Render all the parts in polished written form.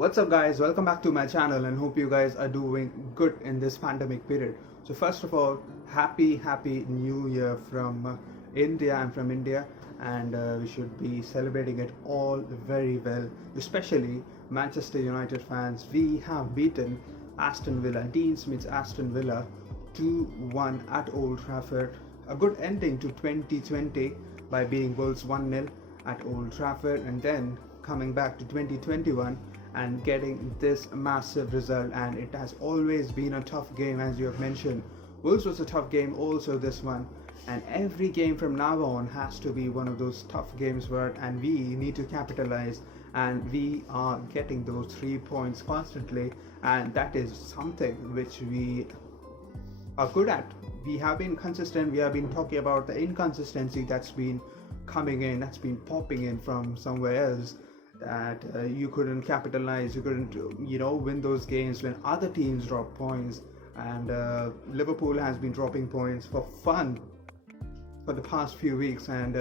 What's up guys, welcome back to my channel and hope you guys are doing good in this pandemic period. So first of all, happy new year from India. I'm from India and we should be celebrating it all very well, especially Manchester United fans. We have beaten Aston Villa, Dean Smith's Aston Villa 2-1 at Old Trafford. A good ending to 2020 by beating Wolves 1-0 at Old Trafford and then coming back to 2021 and getting this massive result. And it has always been a tough game, as you have mentioned. Wolves was a tough game, also this one, and every game from now on has to be one of those tough games where and we need to capitalize, and we are getting those 3 points constantly, and that is something which we are good at. We have been consistent. We have been talking about the inconsistency that's been coming in, that's been popping in from somewhere else, that you couldn't capitalize, you couldn't win those games when other teams drop points. And Liverpool has been dropping points for fun for the past few weeks, and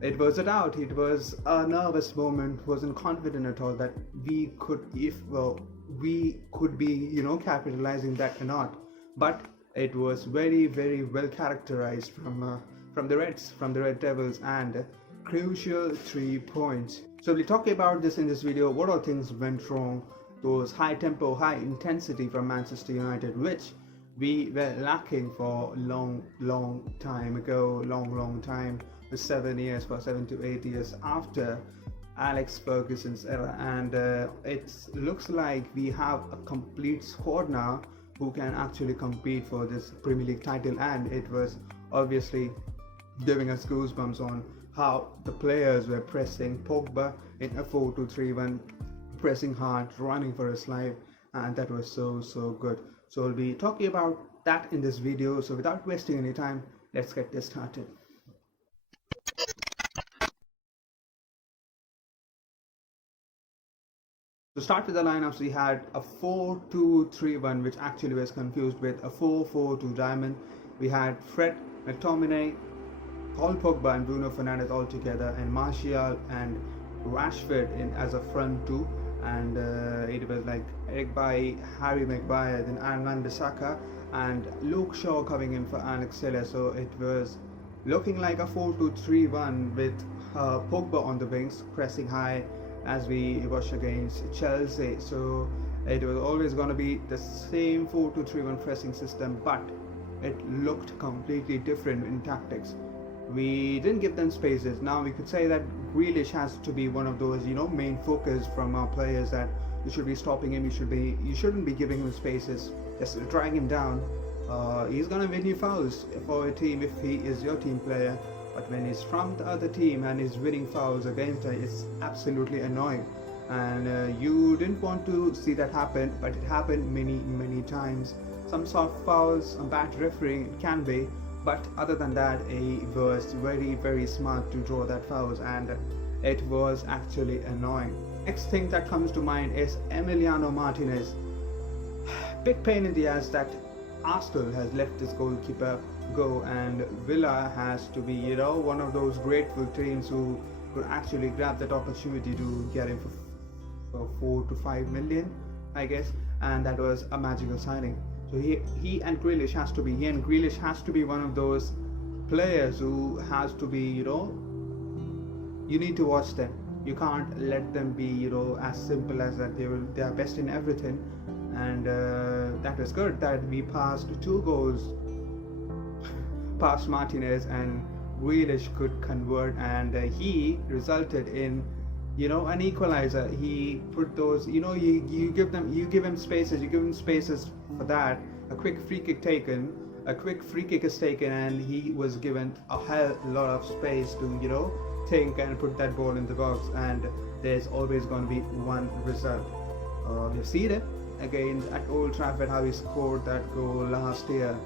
it was a doubt, it was a nervous moment. Wasn't confident at all that we could, we could be capitalizing that or not. But it was very well characterized from the Reds, from the Red Devils, and crucial 3 points. So we'll talk about this in this video, what all things went wrong, those high tempo, high intensity from Manchester United, which we were lacking for long time ago, long time, for 7 to 8 years after Alex Ferguson's era. And it looks like we have a complete squad now who can actually compete for this Premier League title, and it was obviously giving us goosebumps on how the players were pressing Pogba in a 4-2-3-1, pressing hard, running for his life, and that was so good. So we'll be talking about that in this video. So without wasting any time, let's get this started. To start with the lineups, we had a 4-2-3-1, which actually was confused with a 4-4-2 diamond. We had Fred, McTominay, Paul Pogba and Bruno Fernandes all together, and Martial and Rashford in as a front two, and it was like Eric Bailly, Harry Maguire, then Aaron Bissaka and Luke Shaw coming in for Alex Telles. So it was looking like a 4-2-3-1 with Pogba on the wings pressing high as we watched against Chelsea. So it was always going to be the same 4-2-3-1 pressing system, but it looked completely different in tactics. We didn't give them spaces. Now we could say that Grealish has to be one of those main focus from our players, that you should be stopping him, you shouldn't be giving him spaces, just drag him down. He's gonna win you fouls for a team if he is your team player, but when he's from the other team and he's winning fouls against us, it's absolutely annoying. And you didn't want to see that happen, but it happened many times. Some soft fouls, some bad refereeing, it can be, but other than that, he was very smart to draw that fouls, and it was actually annoying. Next thing that comes to mind is Emiliano Martinez. Big pain in the ass that Arsenal has let this goalkeeper go, and Villa has to be one of those grateful teams who could actually grab that opportunity to get him for 4 to 5 million, I guess, and that was a magical signing. So he and Grealish has to be one of those players who has to be, you need to watch them. You can't let them be, as simple as that. They are best in everything, and that was good that we passed 2 goals past Martinez, and Grealish could convert, and he resulted in an equalizer. He put those, you give him spaces for that. A quick free kick is taken, and he was given a hell lot of space to think and put that ball in the box, and there's always going to be one result. We've seen it again at Old Trafford, how he scored that goal last year,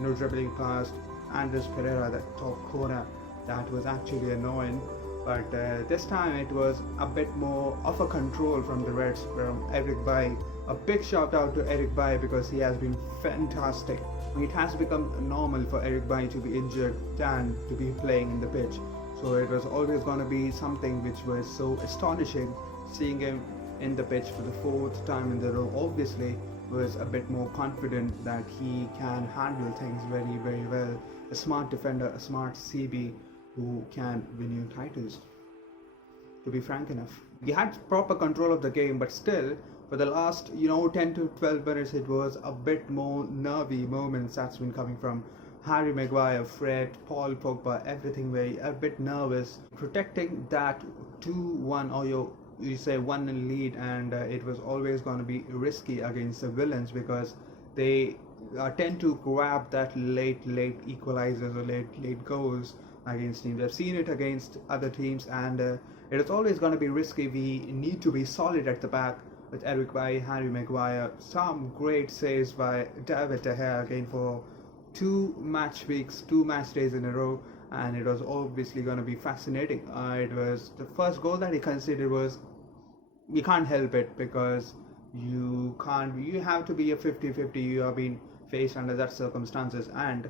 dribbling past Andres Pereira, that top corner. That was actually annoying. But this time it was a bit more of a control from the Reds, from Eric Bailly. A big shout out to Eric Bailly because he has been fantastic. It has become normal for Eric Bailly to be injured than to be playing in the pitch. So it was always going to be something which was so astonishing, seeing him in the pitch for the fourth time in the row, obviously was a bit more confident that he can handle things very, very well. A smart defender, a smart CB who can win you titles, to be frank enough. He had proper control of the game, but still, for the last 10 to 12 minutes, it was a bit more nervy moments that's been coming from Harry Maguire, Fred, Paul Pogba, everything very a bit nervous, protecting that 2-1 or you say 1-0 lead, and it was always going to be risky against the Villans because they tend to grab that late equalizers or late goals against teams. I've seen it against other teams, and it is always going to be risky. We need to be solid at the back with Eric Bailly, Harry Maguire, some great saves by David De Gea again for 2 match days in a row, and it was obviously going to be fascinating. It was the first goal that he considered was, you can't help it because you have to be a 50-50. You have been faced under that circumstances, and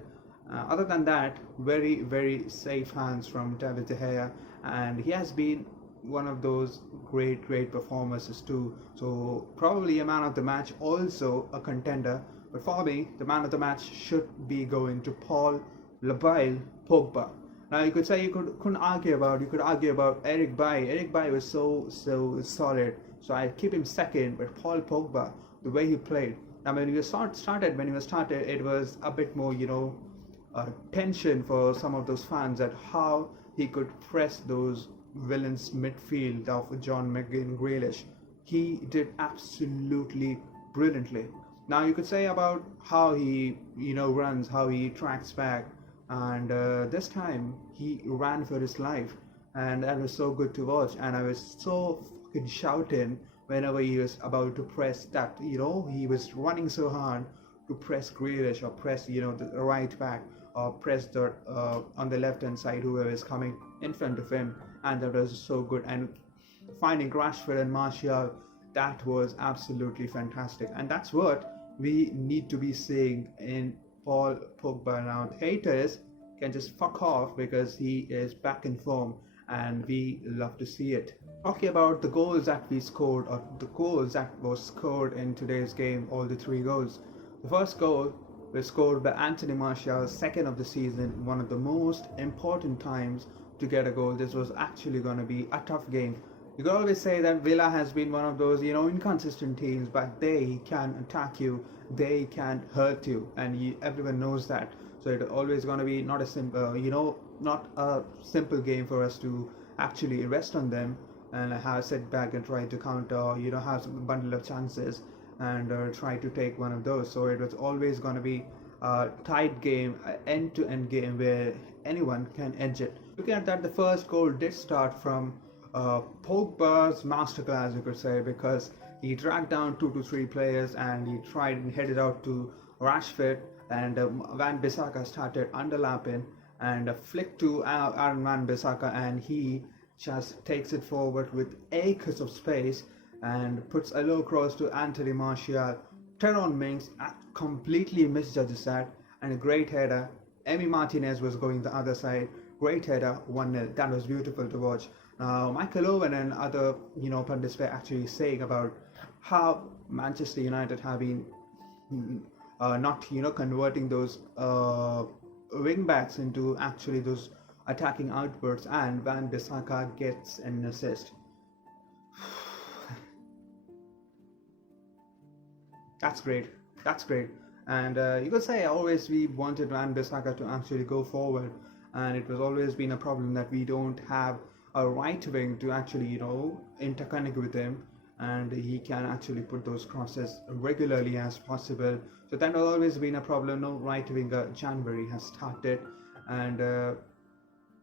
other than that, very, very safe hands from David De Gea, and he has been one of those great performances too. So probably a man of the match, also a contender. But for me, the man of the match should be going to Paul Pogba. Now you could say you could argue about Eric Bailly. Eric Bailly was so solid, so I keep him second. But Paul Pogba, the way he played. Now when he started, it was a bit more tension for some of those fans at how he could press those Villans midfield of John McGinn, Grealish. He did absolutely brilliantly. Now you could say about how he runs, how he tracks back, and this time he ran for his life, and that was so good to watch. And I was so fucking shouting whenever he was about to press that. He was running so hard to press Grealish or press the right back or press the on the left hand side whoever is coming in front of him, and that was so good. And finding Rashford and Martial, that was absolutely fantastic, and that's what we need to be seeing in Paul Pogba now. The haters can just fuck off because he is back in form, and we love to see it. Talking about the goals that we scored, or the goals that was scored in today's game, all the 3 goals. The first goal was scored by Anthony Martial, second of the season, one of the most important times to get a goal. This was actually going to be a tough game. You could always say that Villa has been one of those inconsistent teams, but they can attack you, they can hurt you, and everyone knows that. So it's always going to be not a simple game for us to actually rest on them and have a setback and try to counter, have a bundle of chances and try to take one of those. So it was always going to be a tight game, an end-to-end game where anyone can edge it. Looking at that, the first goal did start from Pogba's masterclass, you could say, because he dragged down 2 to 3 players and he tried and headed out to Rashford, and Van Bissaka started underlapping and flicked to Aaron Van Bissaka, and he just takes it forward with acres of space and puts a low cross to Anthony Martial. Teron Mings completely misjudges that, and a great header. Emi Martinez was going the other side. Great header, 1-0. That was beautiful to watch. Now, Michael Owen and other, pundits were actually saying about how Manchester United have been not, converting those wing backs into actually those attacking outwards, and Van Bissaka gets an assist. That's great. And you could say always we wanted Van Bissaka to actually go forward, and it was always been a problem that we don't have a right wing to actually interconnect with him, and he can actually put those crosses regularly as possible. So that has always been a problem. No right winger. January has started, and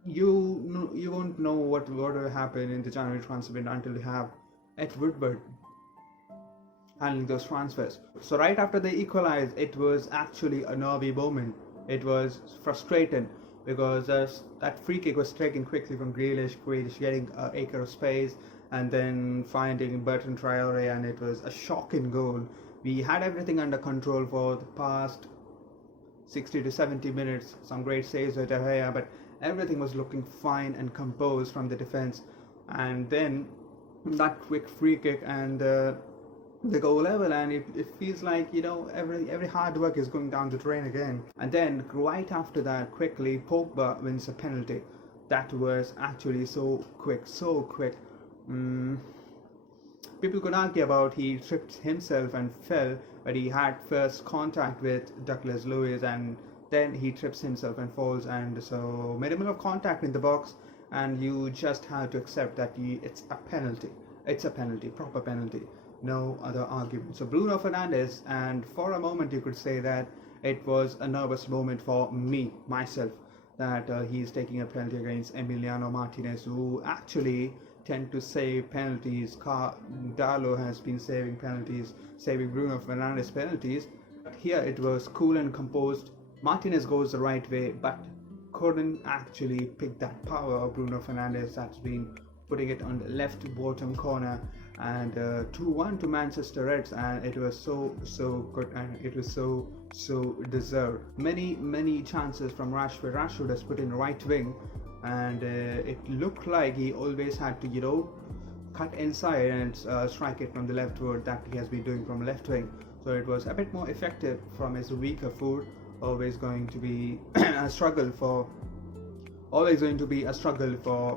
you won't know what will happen in the January transfer window until you have Ed Woodward handling those transfers. So right after they equalized, it was actually a nervy moment. It was frustrating because that free kick was taken quickly from Grealish getting an acre of space and then finding Bertrand Traore, and it was a shocking goal. We had everything under control for the past 60 to 70 minutes. Some great saves by De Gea, but everything was looking fine and composed from the defense. And then that quick free kick and the goal level, and it feels like, you know, every hard work is going down the drain again. And then right after that, quickly Pogba wins a penalty. That was actually so quick, so quick. People could argue about he tripped himself and fell, but he had first contact with Douglas Lewis, and then he trips himself and falls, and so minimal of contact in the box, and you just have to accept that it's a penalty. It's a penalty, proper penalty. No other argument. So Bruno Fernandes, and for a moment you could say that it was a nervous moment for myself, that he's taking a penalty against Emiliano Martinez, who actually tend to save penalties. Darlow has been saving penalties, saving Bruno Fernandes penalties. But here it was cool and composed. Martinez goes the right way, but couldn't actually pick that power of Bruno Fernandes that's been putting it on the left bottom corner, and 2-1 to Manchester Reds, and it was so good, and it was so deserved. Many chances from Rashford. Rashford has put in right wing, and it looked like he always had to, you know, cut inside and strike it from the left foot, that he has been doing from left wing. So it was a bit more effective from his weaker foot. Always going to be a struggle for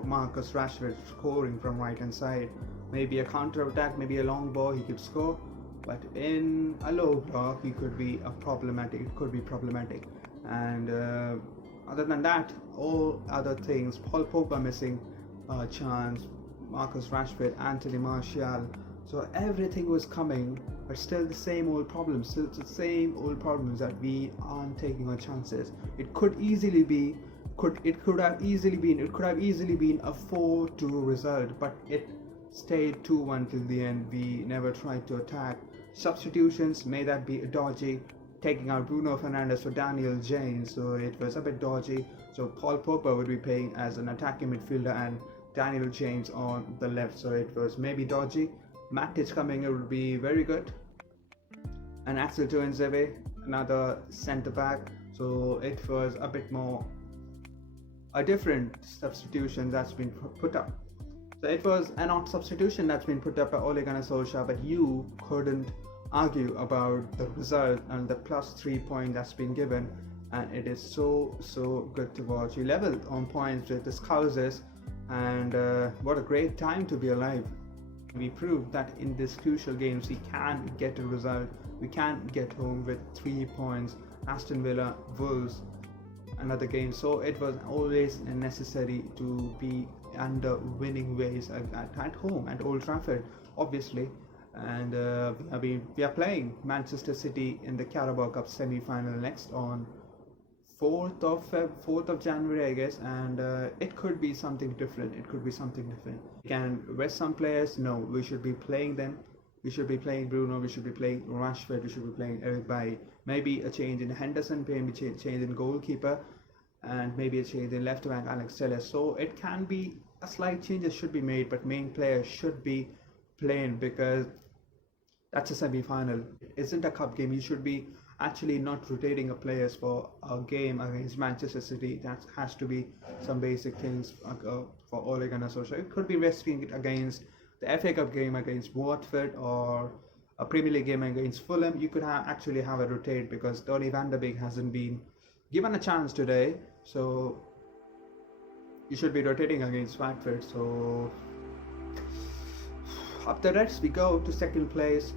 Marcus Rashford scoring from right hand side. Maybe a counter attack, maybe a long ball he could score, but in a low block he could be problematic. It could be problematic. And other than that, all other things, Paul Pogba missing a chance, Marcus Rashford, Anthony Martial, so everything was coming, but still the same old problems. Still the same old problems, that we aren't taking our chances. It could have easily been a 4-2 result, but it stayed 2-1 till the end. We never tried to attack. Substitutions, may that be dodgy, taking out Bruno Fernandes for Daniel James, so it was a bit dodgy. So Paul Pogba would be playing as an attacking midfielder and Daniel James on the left, so it was maybe dodgy. Matic coming, it would be very good, and Axel Tuanzebe, another centre back, so it was a bit more a different substitution that's been put up. So it was an odd substitution that's been put up by Ole Gunnar Solskjaer, but you couldn't argue about the result and the +3 point that's been given, and it is so good to watch. You leveled on points with the Scousers, and what a great time to be alive. We proved that in these crucial games we can get a result, we can get home with 3 points. Aston Villa, Wolves, another game, so it was always necessary to be under winning ways at home at Old Trafford, obviously. And we are playing Manchester City in the Carabao Cup semi-final next on 4th of January, I guess, and it could be something different. Can rest some players? No, we should be playing them. We should be playing Bruno, we should be playing Rashford, we should be playing Eric Bailly. Maybe a change in Henderson, maybe a change in goalkeeper, and maybe a change in left back Alex Telles. So it can be a slight changes should be made, but main players should be playing, because that's a semi-final. It isn't a cup game. You should be actually not rotating a players for a game against Manchester City. That has to be some basic things for Ole Gunnar Solskjaer. It could be risking it against the FA Cup game against Watford, or a Premier League game against Fulham. You could actually have a rotate, because Donny van der Beek hasn't been given a chance today, so you should be rotating against Watford. So up the Reds we go to second place,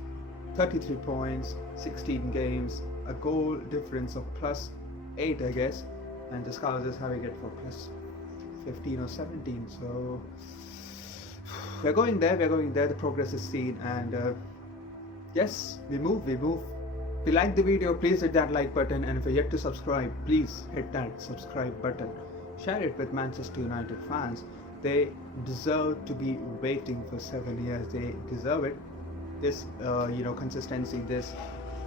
33 points, 16 games, a goal difference of +8, I guess, and the Scousers having it for +15 or 17. So we're going there, the progress is seen, and yes, we move. If you like the video, please hit that like button, and if you're yet to subscribe, please hit that subscribe button. Share it with Manchester United fans. They deserve to be waiting for 7 years. They deserve it. This consistency, this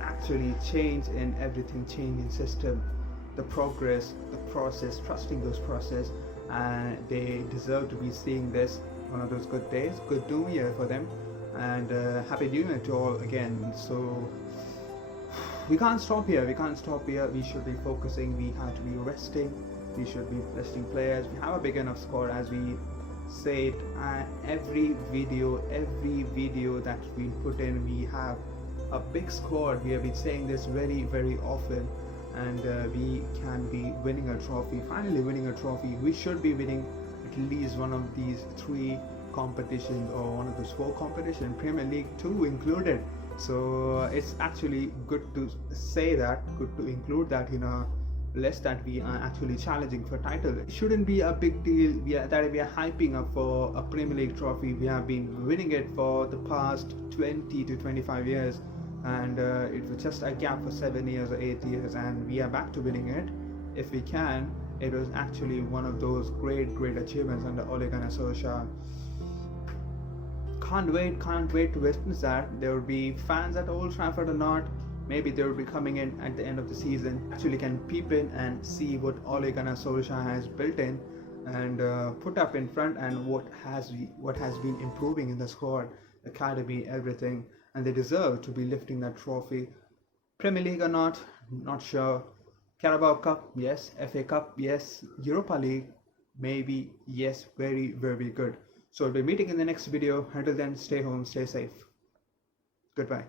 actually change in everything, change in system, the progress, the process, trusting those process, and they deserve to be seeing this. One of those good days, good new year for them, and happy new year to all again. So we can't stop here. We should be focusing. We have to be resting. We should be resting players. We have a big enough squad as we say it, every video that we put in, we have a big squad. We have been saying this very often, and we can be winning a trophy, finally winning a trophy. We should be winning at least one of these 3 competitions, or one of those 4 competitions, Premier League 2 included. So it's actually good to say that, good to include that in a list, that we are actually challenging for title. It shouldn't be a big deal that we are hyping up for a Premier League trophy. We have been winning it for the past 20 to 25 years, and it was just a gap for 7 years or 8 years, and we are back to winning it if we can. It was actually one of those great achievements under Ole Gunnar Solskjaer. Can't wait to witness that. There will be fans at Old Trafford or not. Maybe they will be coming in at the end of the season. Actually can peep in and see what Ole Gunnar Solskjaer has built in and put up in front, and what has been improving in the squad, academy, everything. And they deserve to be lifting that trophy. Premier League or not sure. Carabao Cup, yes. FA Cup, yes. Europa League, maybe, yes. Very good. So we'll be meeting in the next video. Until then, stay home, stay safe. Goodbye.